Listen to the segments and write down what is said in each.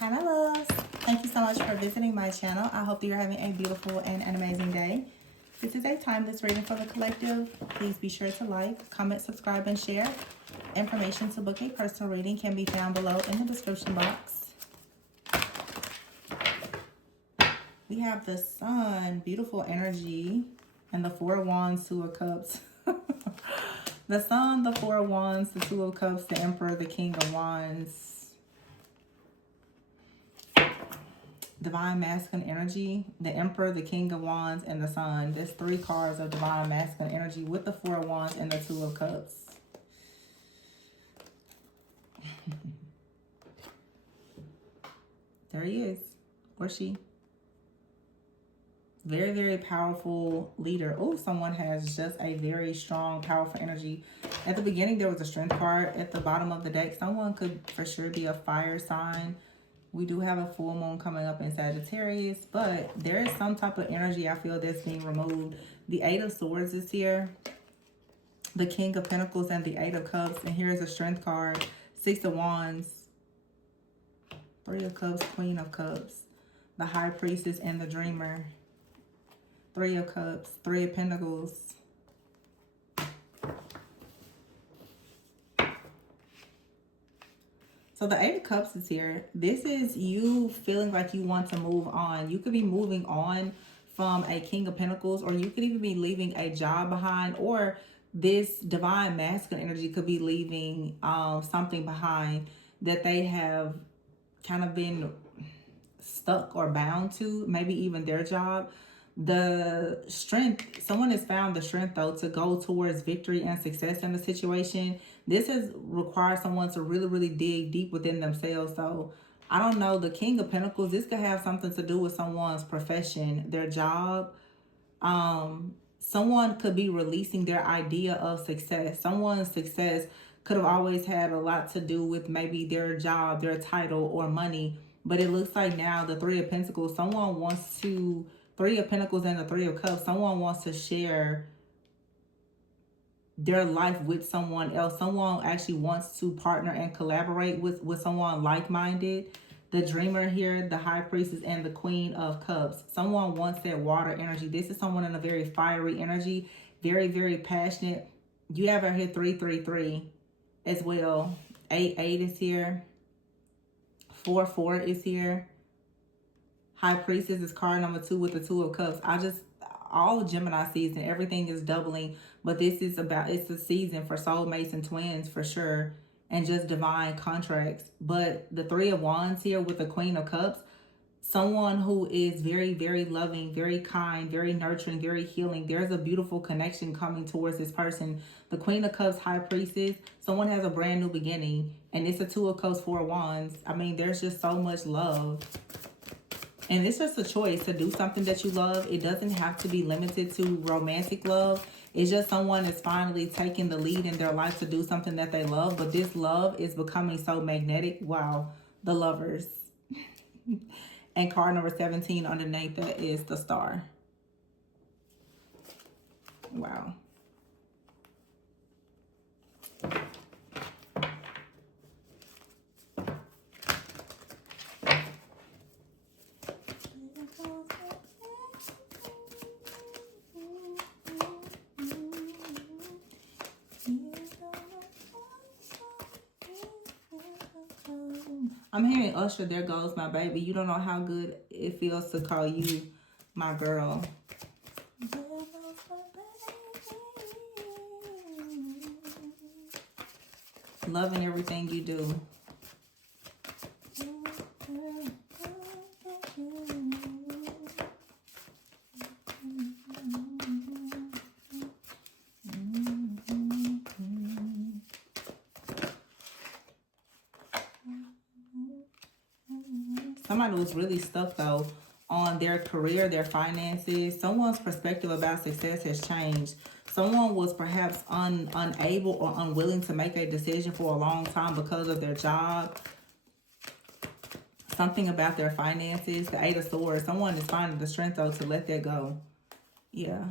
Hi, my loves. Thank you so much for visiting my channel. I hope that you're having a beautiful and an amazing day. This is a timeless reading for the collective. Please be sure to like, comment, subscribe, and share. Information to book a personal reading can be found below in the description box. We have the Sun, beautiful energy, and the Four of Wands, Two of Cups. The Sun, the Four of Wands, the Two of Cups, the Emperor, the King of Wands. Divine masculine energy, the Emperor, the King of Wands, and the Sun. There's three cards of divine masculine energy with the Four of Wands and the Two of Cups. There he is, or she. Very, very powerful leader. Oh, someone has just a very strong, powerful energy. At the beginning, there was a strength card. At the bottom of the deck, someone could for sure be a fire sign. We do have a full moon coming up in Sagittarius, but there is some type of energy I feel that's being removed. The Eight of Swords is here. The King of Pentacles and the Eight of Cups. And here's a Strength card. Six of Wands. Three of Cups, Queen of Cups. The High Priestess and the Dreamer. Three of Cups, Three of Pentacles. So the Eight of Cups is here. This is you feeling like you want to move on. You could be moving on from a King of Pentacles, or you could even be leaving a job behind, or this divine masculine energy could be leaving something behind that they have kind of been stuck or bound to, maybe even their job. The strength, someone has found the strength though to go towards victory and success in the situation. This has required someone to really, really dig deep within themselves. So I don't know, the King of Pentacles, this could have something to do with someone's profession, their job. Someone could be releasing their idea of success. Someone's success could have always had a lot to do with maybe their job, their title, or money. But it looks like now the Three of Pentacles, someone wants to, Three of Pentacles and the Three of Cups, someone wants to share their life with someone else. Someone actually wants to partner and collaborate with someone like-minded. The Dreamer here, the High Priestess, and the Queen of Cups. Someone wants that water energy. This is someone in a very fiery energy, very, very passionate. You have her here 333 as well. 8 is here. 4 is here. High Priestess is card number 2 with the Two of Cups. All Gemini season, everything is doubling, but this is it's a season for soulmates and twins for sure, and just divine contracts. But the Three of Wands here with the Queen of Cups, someone who is very, very loving, very kind, very nurturing, very healing. There's a beautiful connection coming towards this person. The Queen of Cups, High Priestess, someone has a brand new beginning, and it's a Two of Cups, Four of Wands. I mean, there's just so much love. And it's just a choice to do something that you love. It doesn't have to be limited to romantic love. It's just someone is finally taking the lead in their life to do something that they love. But this love is becoming so magnetic. Wow. The Lovers. And card number 17 underneath that is the Star. Wow. I'm hearing Usher, there goes my baby. You don't know how good it feels to call you my girl. Loving everything you do. Somebody was really stuck though on their career, their finances. Someone's perspective about success has changed. Someone was perhaps unable or unwilling to make a decision for a long time because of their job. Something about their finances. The Eight of Swords. Someone is finding the strength though to let that go. Yeah.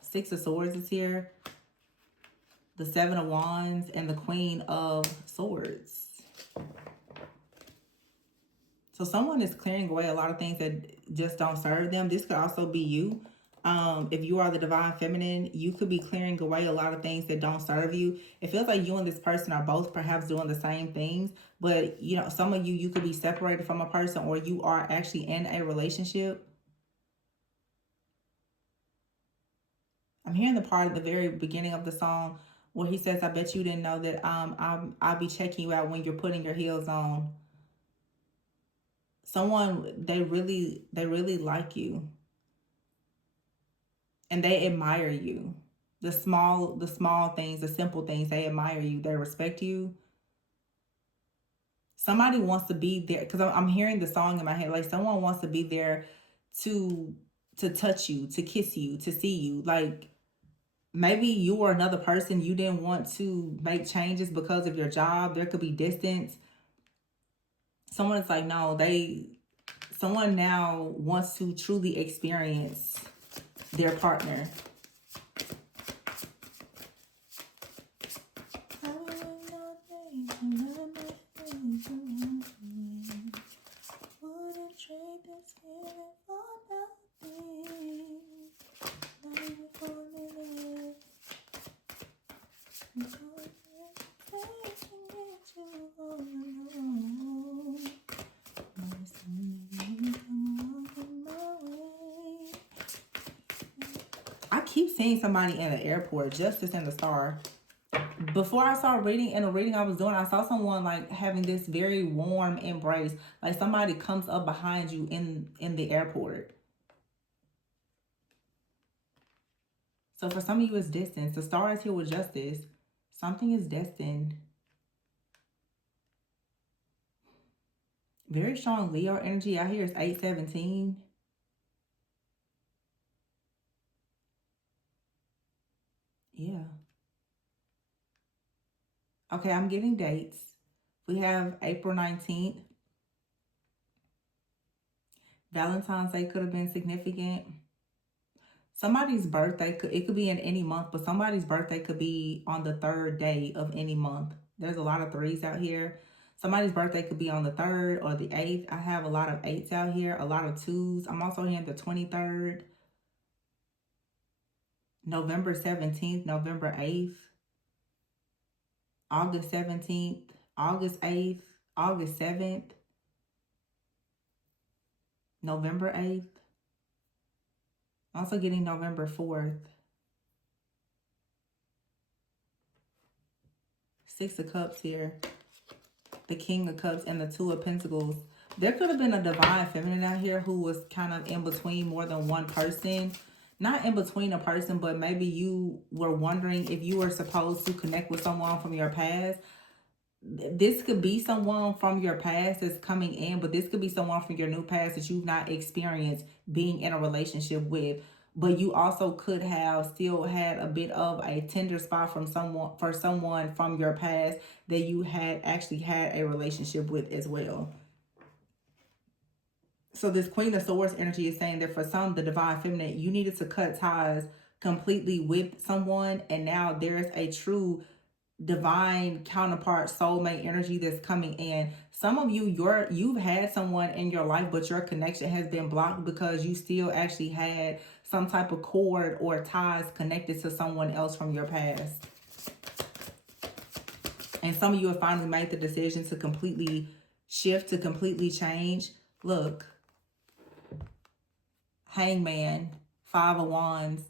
Six of Swords is here. The Seven of Wands and the Queen of Swords. So someone is clearing away a lot of things that just don't serve them. This could also be you. If you are the divine feminine, you could be clearing away a lot of things that don't serve you. It feels like you and this person are both perhaps doing the same things, but you know, some of you could be separated from a person, or you are actually in a relationship. I'm hearing the part at the very beginning of the song where he says, "I bet you didn't know that I'll be checking you out when you're putting your heels on." Someone, they really like you, and they admire you. The small things, the simple things, they admire you, they respect you. Somebody wants to be there, because I'm hearing the song in my head, like someone wants to be there to touch you, to kiss you, to see you. Like maybe you or another person, you didn't want to make changes because of your job. There could be distance. Someone is like, no, someone now wants to truly experience their partner. I keep seeing somebody in the airport, Justice in the Star. Before I started reading, in the reading I was doing, I saw someone like having this very warm embrace. Like somebody comes up behind you in the airport. So for some of you, it's distance. The Star is here with Justice. Something is destined. Very strong Leo energy out here is 817. Yeah. Okay, I'm getting dates. We have April 19th. Valentine's Day could have been significant. Somebody's birthday it could be in any month, but somebody's birthday could be on the third day of any month. There's a lot of threes out here. Somebody's birthday could be on the 3rd or the 8th. I have a lot of 8s out here, a lot of 2s. I'm also hearing the 23rd, November 17th, November 8th, August 17th, August 8th, August 7th, November 8th. Also getting November 4th. 6 of Cups here. The King of Cups and the Two of Pentacles. There could have been a divine feminine out here who was kind of in between more than one person. Not in between a person, but maybe you were wondering if you were supposed to connect with someone from your past. This could be someone from your past that's coming in, but this could be someone from your new past that you've not experienced being in a relationship with. But you also could have still had a bit of a tender spot from someone from your past that you had actually had a relationship with as well. So this Queen of Swords energy is saying that for some, the divine feminine, you needed to cut ties completely with someone, and now there's a true divine counterpart soulmate energy that's coming in. Some of you've had someone in your life, but your connection has been blocked because you still actually had some type of cord or ties connected to someone else from your past. And some of you have finally made the decision to completely shift, to completely change. Look, Hangman, 5 of Wands.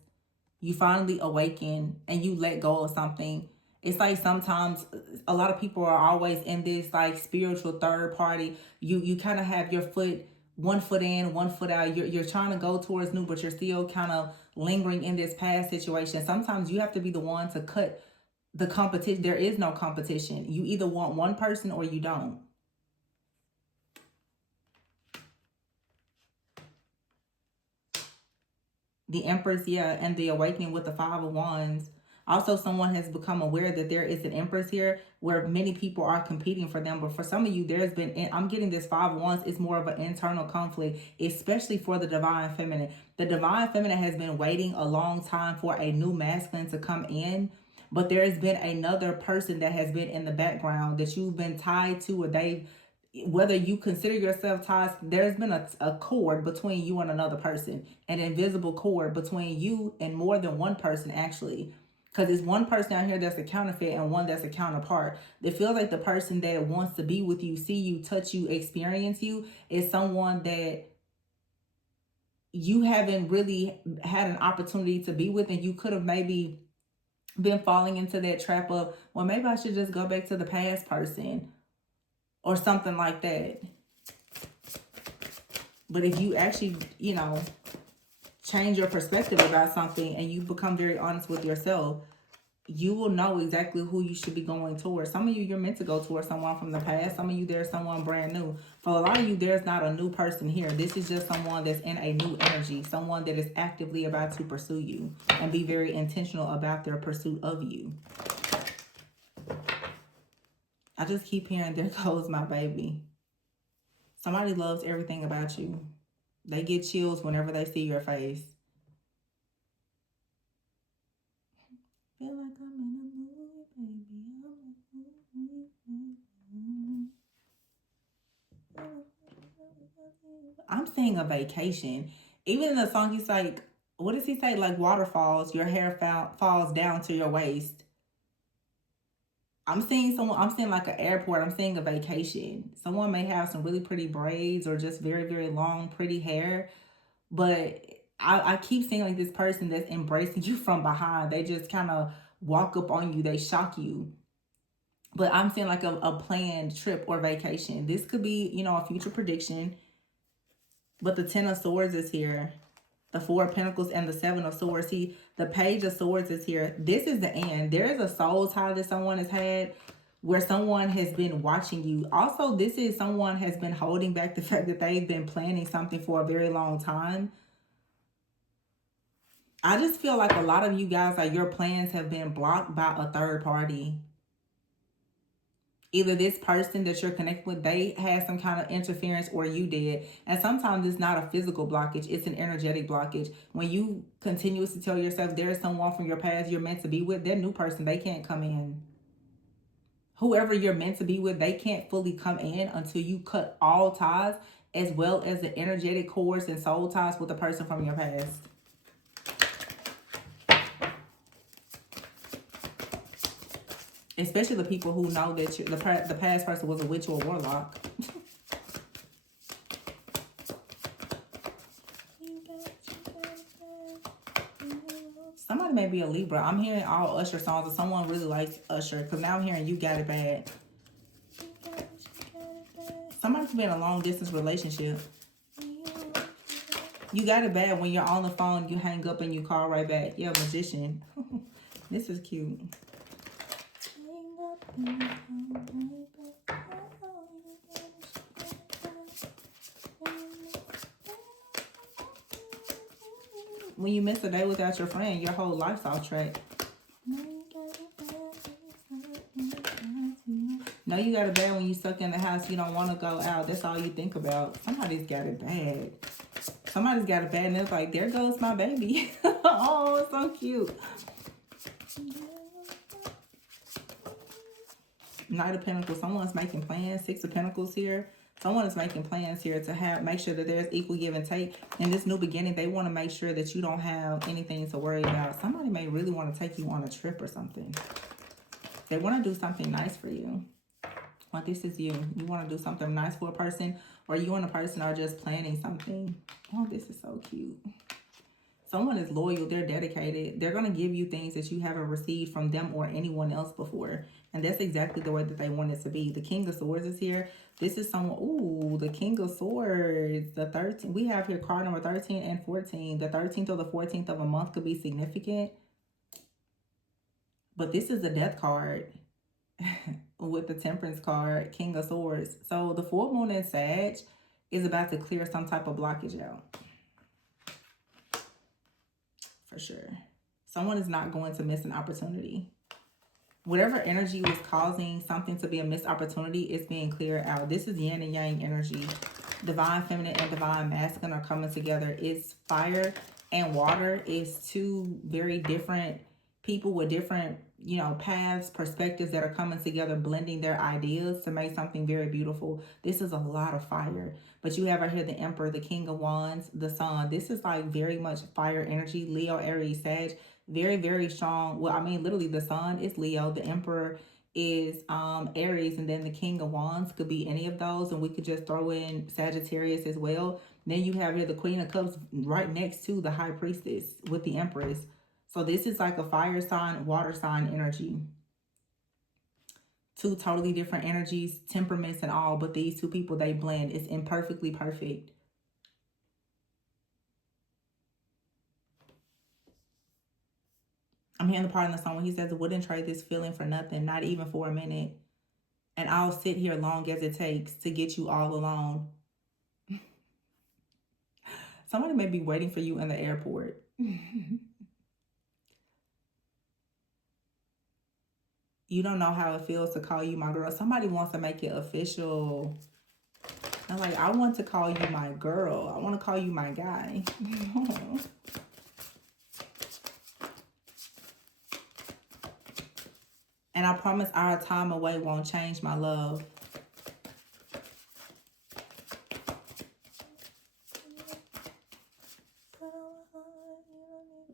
You finally awaken and you let go of something. It's like sometimes a lot of people are always in this like spiritual third party. You kind of have your one foot in, one foot out. You're trying to go towards new, but you're still kind of lingering in this past situation. Sometimes you have to be the one to cut the competition. There is no competition. You either want one person or you don't. The Empress, yeah, and the awakening with the 5 of Wands. Also, someone has become aware that there is an Empress here where many people are competing for them. But for some of you, there's been, I'm getting this 5 of Wands is more of an internal conflict, especially for the divine feminine. The divine feminine has been waiting a long time for a new masculine to come in. But there has been another person that has been in the background that you've been tied to, or they've whether you consider yourself ties, there's been a cord between you and another person, an invisible cord between you and more than one person, actually. Because it's one person out here that's a counterfeit and one that's a counterpart. It feels like the person that wants to be with you, see you, touch you, experience you, is someone that you haven't really had an opportunity to be with, and you could have maybe been falling into that trap of, well, maybe I should just go back to the past person or something like that. But if you actually, change your perspective about something and you become very honest with yourself, you will know exactly who you should be going towards. Some of you, you're meant to go towards someone from the past. Some of you, there's someone brand new. For a lot of you, there's not a new person here. This is just someone that's in a new energy, someone that is actively about to pursue you and be very intentional about their pursuit of you. I just keep hearing, there goes my baby. Somebody loves everything about you. They get chills whenever they see your face. Feel like I'm in a movie, baby. I'm seeing a vacation. Even in the song, he's like, what does he say? Like waterfalls, your hair falls down to your waist. I'm seeing like an airport. I'm seeing a vacation. Someone may have some really pretty braids or just very, very long, pretty hair. But I keep seeing like this person that's embracing you from behind. They just kind of walk up on you. They shock you. But I'm seeing like a planned trip or vacation. This could be, a future prediction. But the 10 of Swords is here. The 4 of Pentacles and the 7 of Swords. See, the Page of Swords is here. This is the end. There is a soul tie that someone has had where someone has been watching you. Also, this is someone has been holding back the fact that they've been planning something for a very long time. I just feel like a lot of you guys, like your plans have been blocked by a third party. Either this person that you're connected with, they had some kind of interference, or you did. And sometimes it's not a physical blockage, it's an energetic blockage. When you continuously tell yourself there is someone from your past you're meant to be with, that new person, they can't come in. Whoever you're meant to be with, they can't fully come in until you cut all ties, as well as the energetic cords and soul ties with the person from your past. Especially the people who know that the past person was a witch or a warlock. Somebody may be a Libra. I'm hearing all Usher songs, and someone really likes Usher, because now I'm hearing You Got It Bad. Somebody could be in a long distance relationship. You got it bad. When you're on the phone, you hang up and you call right back. Yeah, Magician. This is cute. When you miss a day without your friend, your whole life's off track. No, you got it bad when you stuck in the house. You don't want to go out. That's all you think about. Somebody's got it bad. Somebody's got it bad, and it's like, there goes my baby. Oh, it's so cute. Knight of Pentacles. Someone's making plans. 6 of Pentacles here. Someone is making plans here to make sure that there's equal give and take. In this new beginning, they want to make sure that you don't have anything to worry about. Somebody may really want to take you on a trip or something. They want to do something nice for you. Like, this is you. You want to do something nice for a person, or you and a person are just planning something. Oh, this is so cute. Someone is loyal. They're dedicated. They're going to give you things that you haven't received from them or anyone else before. And that's exactly the way that they want it to be. The King of Swords is here. This is someone, ooh, the King of Swords. The 13, we have here card number 13 and 14. The 13th or the 14th of a month could be significant. But this is the Death card with the Temperance card, King of Swords. So the full moon in Sag is about to clear some type of blockage out. For sure. Someone is not going to miss an opportunity. Whatever energy was causing something to be a missed opportunity is being cleared out. This is yin and yang energy. Divine feminine and divine masculine are coming together. It's fire and water. It's two very different people with different, you know, paths, perspectives that are coming together, blending their ideas to make something very beautiful. This is a lot of fire. But you have right here the Emperor, the King of Wands, the Sun. This is like very much fire energy. Leo, Aries, Sag. Very, very strong. Well, I mean, literally the Sun is Leo. The Emperor is Aries. And then the King of Wands could be any of those. And we could just throw in Sagittarius as well. Then you have here the Queen of Cups right next to the High Priestess with the Empress. So this is like a fire sign, water sign energy. Two totally different energies, temperaments and all, but these two people, they blend. It's imperfectly perfect. I'm hearing the part in the song when he says, I wouldn't trade this feeling for nothing, not even for a minute. And I'll sit here long as it takes to get you all alone. Somebody may be waiting for you in the airport. You don't know how it feels to call you my girl. Somebody wants to make it official. I'm like, I want to call you my girl. I want to call you my guy. And I promise our time away won't change my love.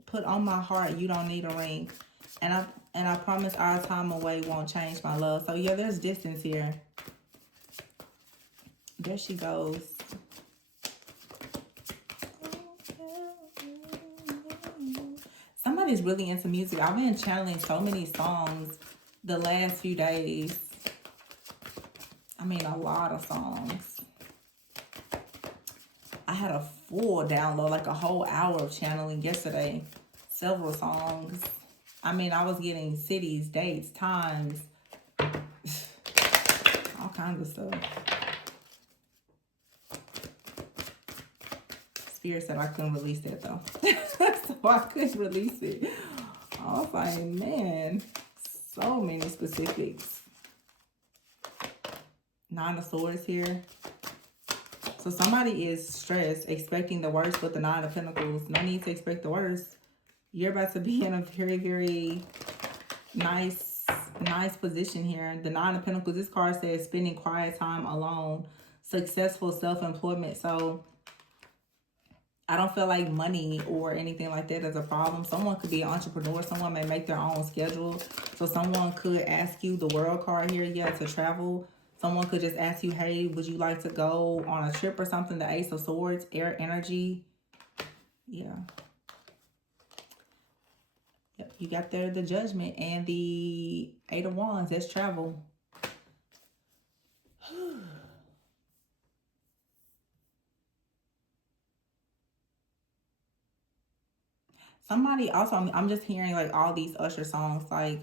Put on my heart, you don't need a ring. And I promise our time away won't change my love. So yeah, there's distance here. There she goes. Somebody's really into music. I've been channeling so many songs the last few days. I mean, a lot of songs. I had a full download, like a whole hour of channeling yesterday. Several songs. I mean, I was getting cities, dates, times, all kinds of stuff. Spirit said I couldn't release that though. So I couldn't release it. I was like, man, so many specifics. Nine of Swords here. So somebody is stressed, expecting the worst with the Nine of Pentacles. No need to expect the worst. You're about to be in a very, very nice position here. The Nine of Pentacles, this card says spending quiet time alone, successful self-employment. So I don't feel like money or anything like that is a problem. Someone could be an entrepreneur. Someone may make their own schedule. So someone could ask you, the World card here, yeah, to travel. Someone could just ask you, hey, would you like to go on a trip or something? The Ace of Swords, air energy. Yeah. Yep, you got there the Judgment and the Eight of Wands. That's travel. Somebody also, I'm just hearing like all these Usher songs, like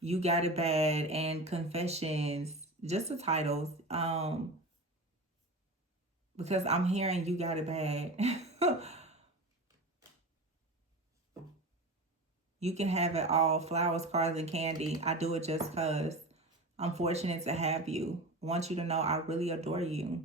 You Got It Bad and Confessions, just the titles. Because I'm hearing You Got It Bad. You can have it all, flowers, cars, and candy. I do it just because I'm fortunate to have you. I want you to know I really adore you.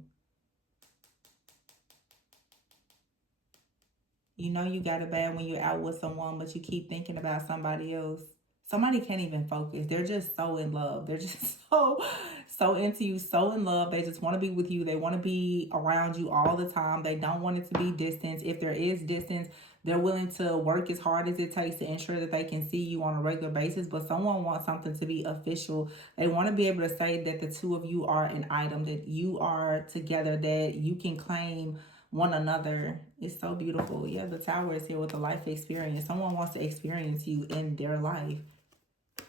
You know you got it bad when you're out with someone, but you keep thinking about somebody else. Somebody can't even focus. They're just so in love. They're just so into you, so in love. They just want to be with you. They want to be around you all the time. They don't want it to be distance. If there is distance, they're willing to work as hard as it takes to ensure that they can see you on a regular basis. But someone wants something to be official. They want to be able to say that the two of you are an item, that you are together, that you can claim one another. It's so beautiful. Yeah, the Tower is here with a life experience. Someone wants to experience you in their life.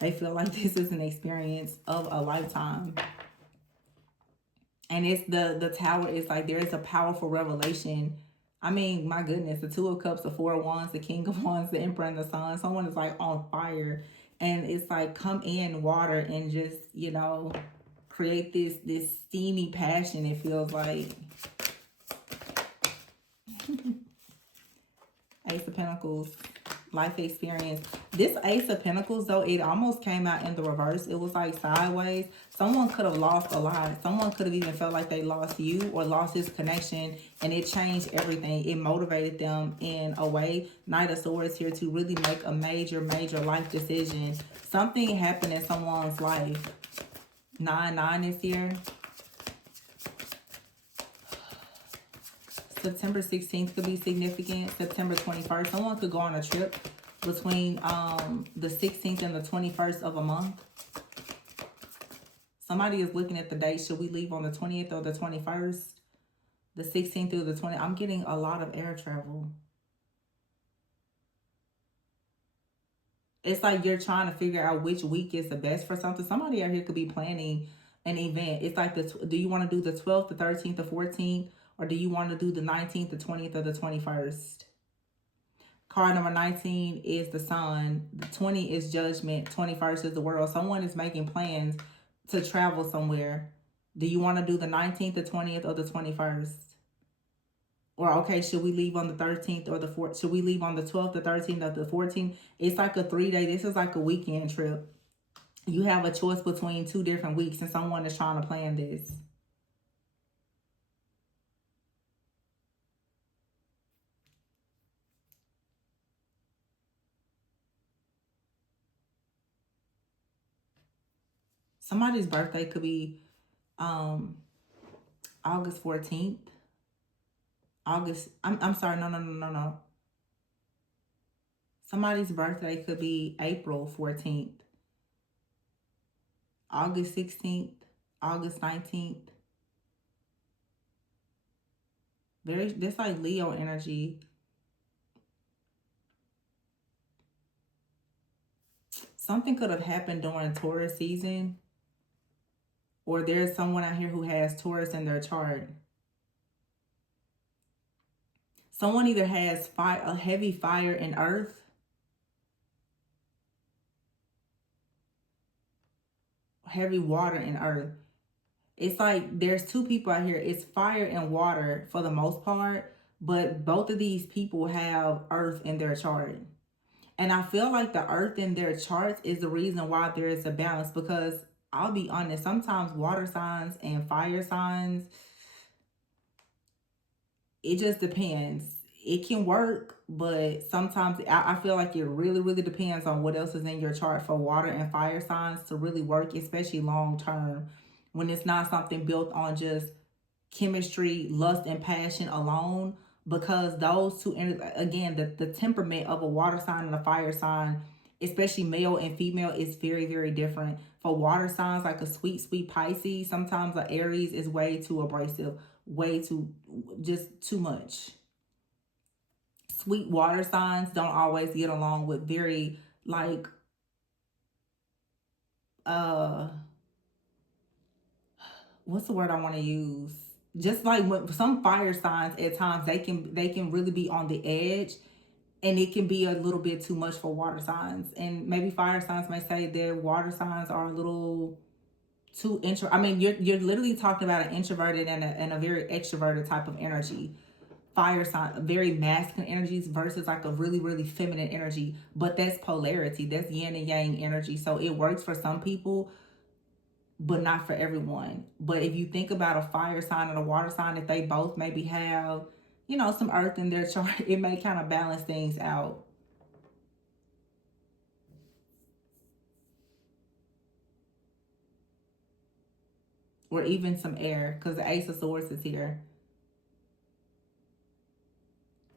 They feel like this is an experience of a lifetime. And it's the Tower is like there is a powerful revelation. I mean, my goodness, the Two of Cups, the Four of Wands, the King of Wands, the Emperor and the Sun. Someone is like on fire. And it's like come in water and just, you know, create this steamy passion, it feels like. Ace of Pentacles. Life experience. This Ace of Pentacles, though, it almost came out in the reverse. It was like sideways. Someone could have lost a lot. Someone could have even felt like they lost you or lost this connection, and it changed everything. It motivated them in a way. Knight of Swords here to really make a major life decision. Something happened in someone's life. 9-9 is here. September 16th could be significant. September 21st. Someone could go on a trip between the 16th and the 21st of a month. Somebody is looking at the date. Should we leave on the 20th or the 21st? The 16th through the 20th. I'm getting a lot of air travel. It's like you're trying to figure out which week is the best for something. Somebody out here could be planning an event. It's like, do you want to do the 12th, the 13th, the 14th? Or do you want to do the 19th, the 20th, or the 21st? Card number 19 is the Sun. The 20 is Judgment. 21st is the World. Someone is making plans to travel somewhere. Do you want to do the 19th, the 20th, or the 21st? Or, okay, should we leave on the 13th or the 4th? Should we leave on the 12th, the 13th, or the 14th? It's like a 3-day. This is like a weekend trip. You have a choice between 2 different weeks, and someone is trying to plan this. Somebody's birthday could be August 14th. I'm sorry, no. Somebody's birthday could be April 14th. August 16th, August 19th. There's like Leo energy. Something could have happened during Taurus season. Or there's someone out here who has Taurus in their chart. Someone either has a heavy fire in earth. Heavy water in earth. It's like there's 2 people out here. It's fire and water for the most part. But both of these people have earth in their chart. And I feel like the earth in their charts is the reason why there is a balance. Because I'll be honest, sometimes water signs and fire signs, it just depends. It can work, but sometimes I feel like it really depends on what else is in your chart for water and fire signs to really work, especially long term, when it's not something built on just chemistry, lust, and passion alone. Because those two, again, the temperament of a water sign and a fire sign, especially male and female, is very different. For water signs, like a sweet Pisces, sometimes an Aries is way too abrasive, just too much. Sweet water signs don't always get along with very, like, what's the word I want to use? Just like when some fire signs, at times they can really be on the edge, and it can be a little bit too much for water signs. And maybe fire signs may say their water signs are a little too I mean, you're literally talking about an introverted and a very extroverted type of energy. Fire sign, very masculine energies versus like a really feminine energy. But that's polarity. That's yin and yang energy. So it works for some people, but not for everyone. But if you think about a fire sign and a water sign, if they both maybe have, some earth in their chart, it may kind of balance things out. Or even some air, because the Ace of Swords is here.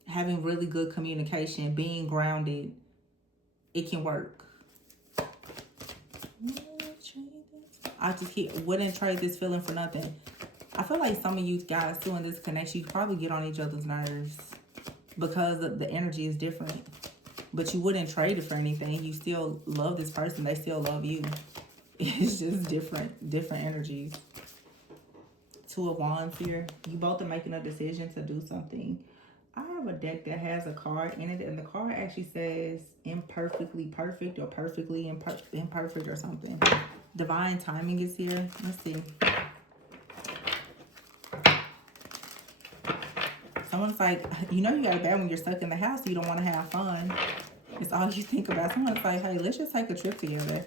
Having really good communication, being grounded, it can work. I just wouldn't trade this feeling for nothing. I feel like some of you guys too in this connection, you probably get on each other's nerves because the energy is different. But you wouldn't trade it for anything. You still love this person. They still love you. It's just different energies. 2 of Wands here. You both are making a decision to do something. I have a deck that has a card in it, and the card actually says imperfectly perfect or perfectly imperfect or something. Divine timing is here. Let's see. Someone's like, you got it bad when you're stuck in the house. You don't want to have fun. It's all you think about. Someone's like, hey, let's just take a trip together.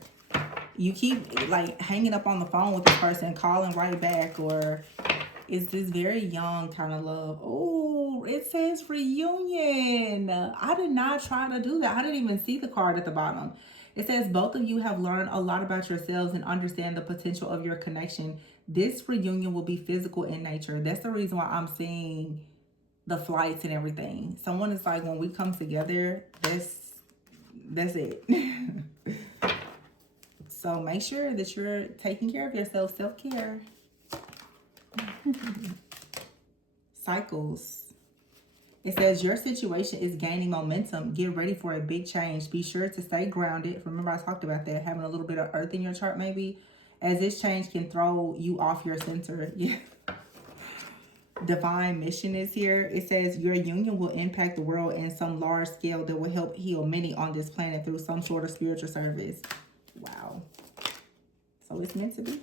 You keep like hanging up on the phone with this person, calling right back, or it's this very young kind of love. Oh, it says reunion. I did not try to do that. I didn't even see the card at the bottom. It says both of you have learned a lot about yourselves and understand the potential of your connection. This reunion will be physical in nature. That's the reason why I'm seeing the flights and everything. Someone is like, when we come together, that's it. So make sure that you're taking care of yourself, self-care. Cycles. It says your situation is gaining momentum. Get ready for a big change. Be sure to stay grounded. Remember, I talked about that, having a little bit of earth in your chart maybe, as this change can throw you off your center. Yeah. Divine mission is here. It says your union will impact the world in some large scale that will help heal many on this planet through some sort of spiritual service. Wow. So it's meant to be.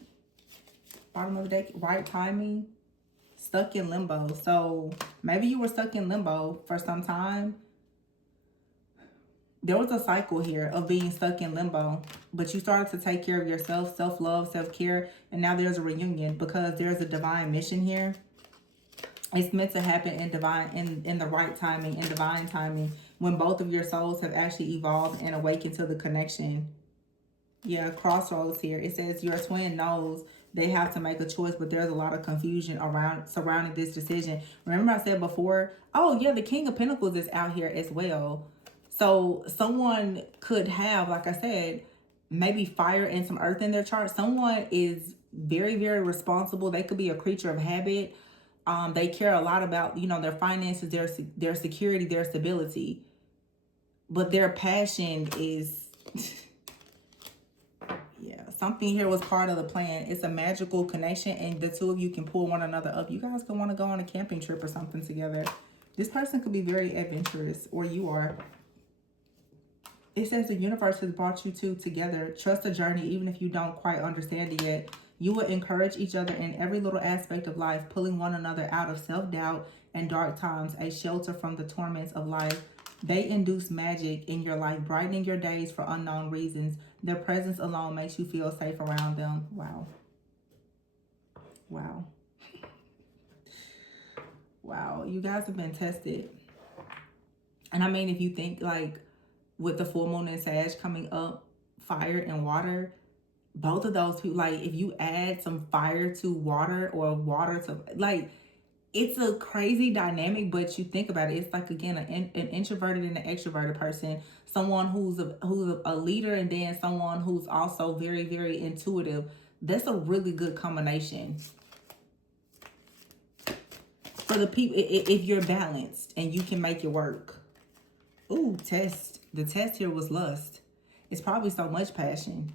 Bottom of the deck, right timing. Stuck in limbo. So maybe you were stuck in limbo for some time. There was a cycle here of being stuck in limbo, but you started to take care of yourself, self-love, self-care, and now there's a reunion because there's a divine mission here. It's meant to happen in the right timing, in divine timing, when both of your souls have actually evolved and awakened to the connection. Yeah, crossroads here. It says your twin knows they have to make a choice, but there's a lot of confusion surrounding this decision. Remember I said before, oh yeah, the King of Pentacles is out here as well. So someone could have, like I said, maybe fire and some earth in their chart. Someone is very, very responsible. They could be a creature of habit. They care a lot about, their finances, their security, their stability. But their passion is... yeah, something here was part of the plan. It's a magical connection, and the two of you can pull one another up. You guys could want to go on a camping trip or something together. This person could be very adventurous, or you are. It says the universe has brought you two together. Trust the journey, even if you don't quite understand it yet. You will encourage each other in every little aspect of life, pulling one another out of self-doubt and dark times, a shelter from the torments of life. They induce magic in your life, brightening your days for unknown reasons. Their presence alone makes you feel safe around them. Wow. Wow. Wow. You guys have been tested. And I mean, if you think like with the full moon and Sag coming up, fire and water, both of those people, like if you add some fire to water or water to, like, it's a crazy dynamic, but you think about it, it's like, again, an introverted and an extroverted person, someone who's a leader, and then someone who's also very, very intuitive. That's a really good combination for the people if you're balanced and you can make it work. Ooh, test. The test here was lust. It's probably so much passion.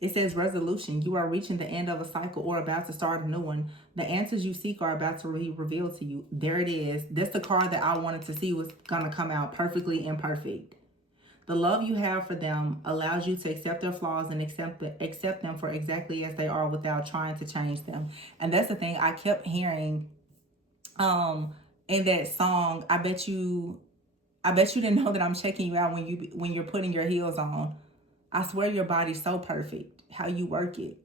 It says resolution. You are reaching the end of a cycle or about to start a new one. The answers you seek are about to be revealed to you. There it is. That's the card that I wanted to see was going to come out perfectly imperfect. The love you have for them allows you to accept their flaws and accept them for exactly as they are without trying to change them. And that's the thing I kept hearing in that song. I bet you didn't know that I'm checking you out when you're putting your heels on. I swear your body's so perfect. How you work it.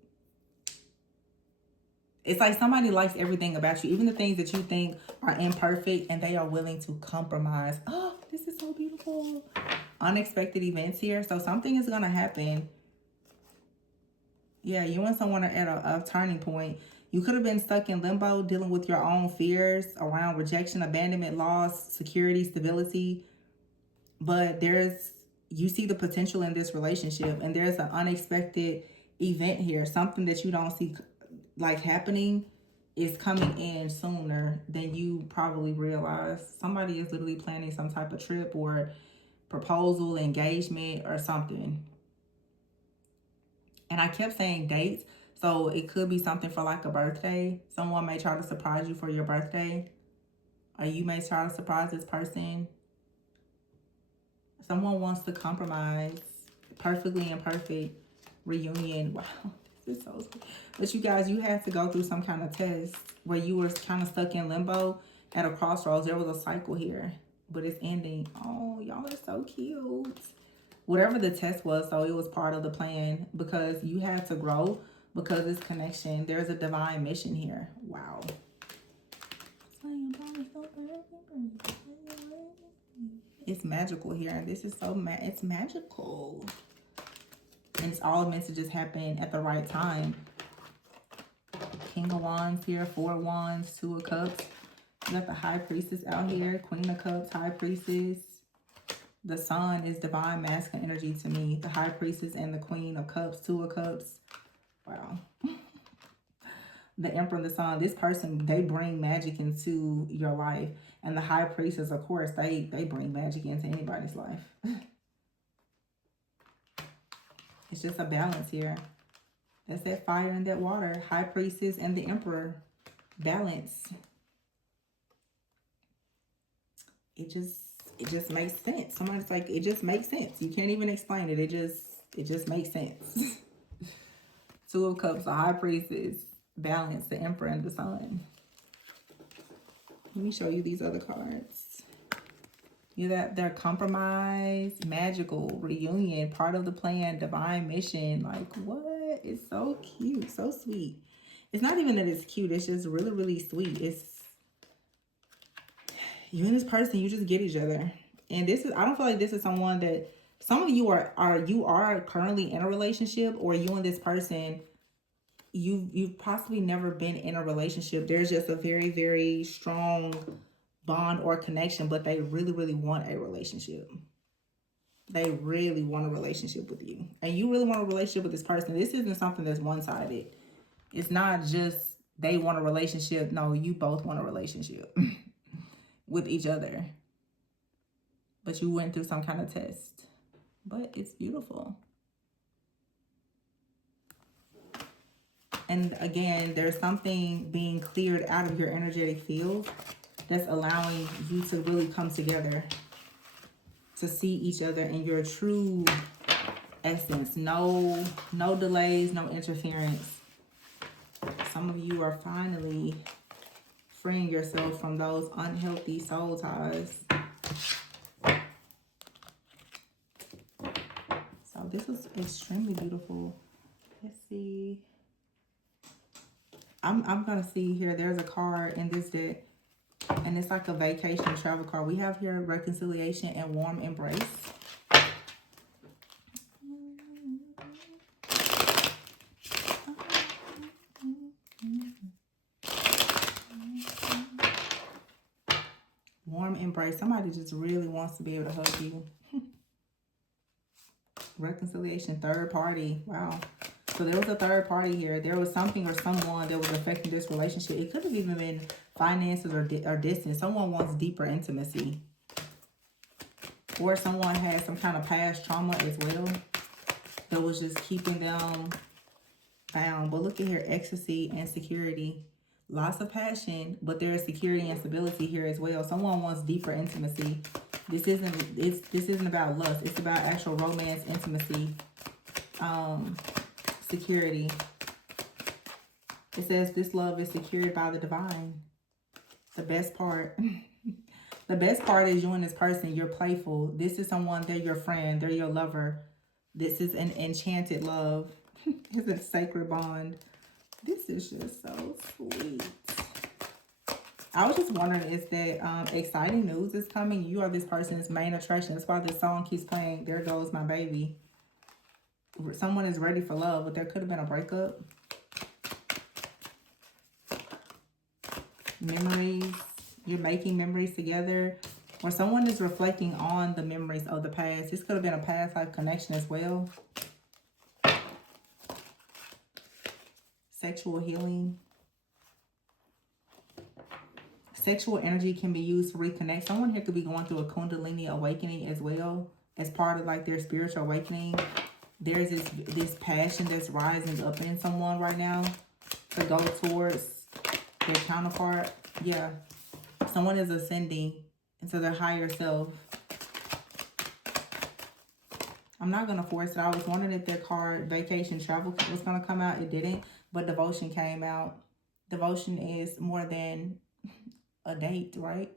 It's like somebody likes everything about you. Even the things that you think are imperfect, and they are willing to compromise. Oh, this is so beautiful. Unexpected events here. So something is going to happen. Yeah, you and someone are at a turning point. You could have been stuck in limbo, dealing with your own fears around rejection, abandonment, loss, security, stability. But you see the potential in this relationship, and there's an unexpected event here. Something that you don't see like happening is coming in sooner than you probably realize. Somebody is literally planning some type of trip or proposal, engagement, or something. And I kept saying dates, so it could be something for like a birthday. Someone may try to surprise you for your birthday, or you may try to surprise this person. Someone wants to compromise. Perfectly imperfect reunion. Wow, this is so sweet. But you guys, you had to go through some kind of test where you were kind of stuck in limbo at a crossroads. There was a cycle here. but it's ending. Oh, y'all are so cute. Whatever the test was, so it was part of the plan because you had to grow because this connection. There's a divine mission here. Wow. It's magical here. This is so it's magical. And it's all meant to just happen at the right time. King of Wands here, 4 of Wands, 2 of Cups. You got the High Priestess out here, Queen of Cups, High Priestess. The Sun is divine masculine energy to me. The High Priestess and the Queen of Cups, 2 of Cups. Wow. The Emperor and the Sun, this person, they bring magic into your life. And the High Priestess, of course, they bring magic into anybody's life. It's just a balance here. That's that fire and that water. High Priestess and the Emperor. Balance. It just makes sense. Somebody's like, it just makes sense. You can't even explain it. It just makes sense. 2 of Cups, the High Priestess. Balance, the Emperor and the Sun. Let me show you these other cards. You got their compromise, magical, reunion, part of the plan, divine mission. Like, what? It's so cute, so sweet. It's not even that it's cute. It's just really, really sweet. It's you and this person, you just get each other. And this is, I don't feel like this is someone that, some of you are currently in a relationship, or you and this person, you've possibly never been in a relationship. There's just a very, very strong bond or connection, but they really, really want a relationship. They really want a relationship with you. And you really want a relationship with this person. This isn't something that's one-sided. It's not just they want a relationship. No, you both want a relationship with each other. But you went through some kind of test. But it's beautiful. And again, there's something being cleared out of your energetic field that's allowing you to really come together, to see each other in your true essence. No delays, no interference. Some of you are finally freeing yourself from those unhealthy soul ties. So this was extremely beautiful. Let's see. I'm gonna see here. There's a card in this deck, and it's like a vacation travel card. We have here reconciliation and warm embrace. Warm embrace. Somebody just really wants to be able to hug you. Reconciliation, third party. Wow. So there was a third party here. There was something or someone that was affecting this relationship. It could have even been finances or distance. Someone wants deeper intimacy. Or someone had some kind of past trauma as well that was just keeping them bound. But look at here, ecstasy and security. Lots of passion, but there is security and stability here as well. Someone wants deeper intimacy. This isn't about lust. It's about actual romance, intimacy, security. It says this love is secured by the divine. The best part. The best part is you and this person, you're playful. This is someone, they're your friend, they're your lover. This is an enchanted love. It's a sacred bond. This is just so sweet. I was just wondering, is that exciting news is coming? You are this person's main attraction. That's why this song keeps playing, There Goes My Baby. Someone is ready for love, but there could have been a breakup. Memories. You're making memories together. Or someone is reflecting on the memories of the past. This could have been a past life connection as well. Sexual healing. Sexual energy can be used to reconnect. Someone here could be going through a Kundalini awakening as well, as part of like their spiritual awakening. There's this passion that's rising up in someone right now to go towards their counterpart. Yeah. Someone is ascending into their higher self. I'm not going to force it. I was wondering if their card, vacation, travel, was going to come out. It didn't. But devotion came out. Devotion is more than a date, right?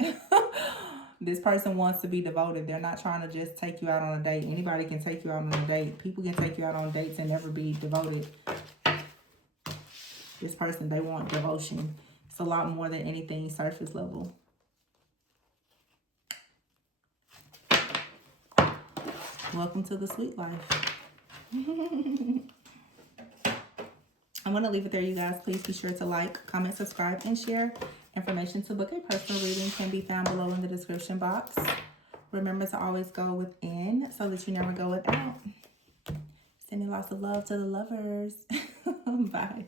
This person wants to be devoted. They're not trying to just take you out on a date. Anybody can take you out on a date. People can take you out on dates and never be devoted. This person, they want devotion. It's a lot more than anything surface level. Welcome to the sweet life. I'm going to leave it there, you guys. Please be sure to like, comment, subscribe, and share. Information to book a personal reading can be found below in the description box. Remember to always go within so that you never go without. Sending lots of love to the lovers. Bye.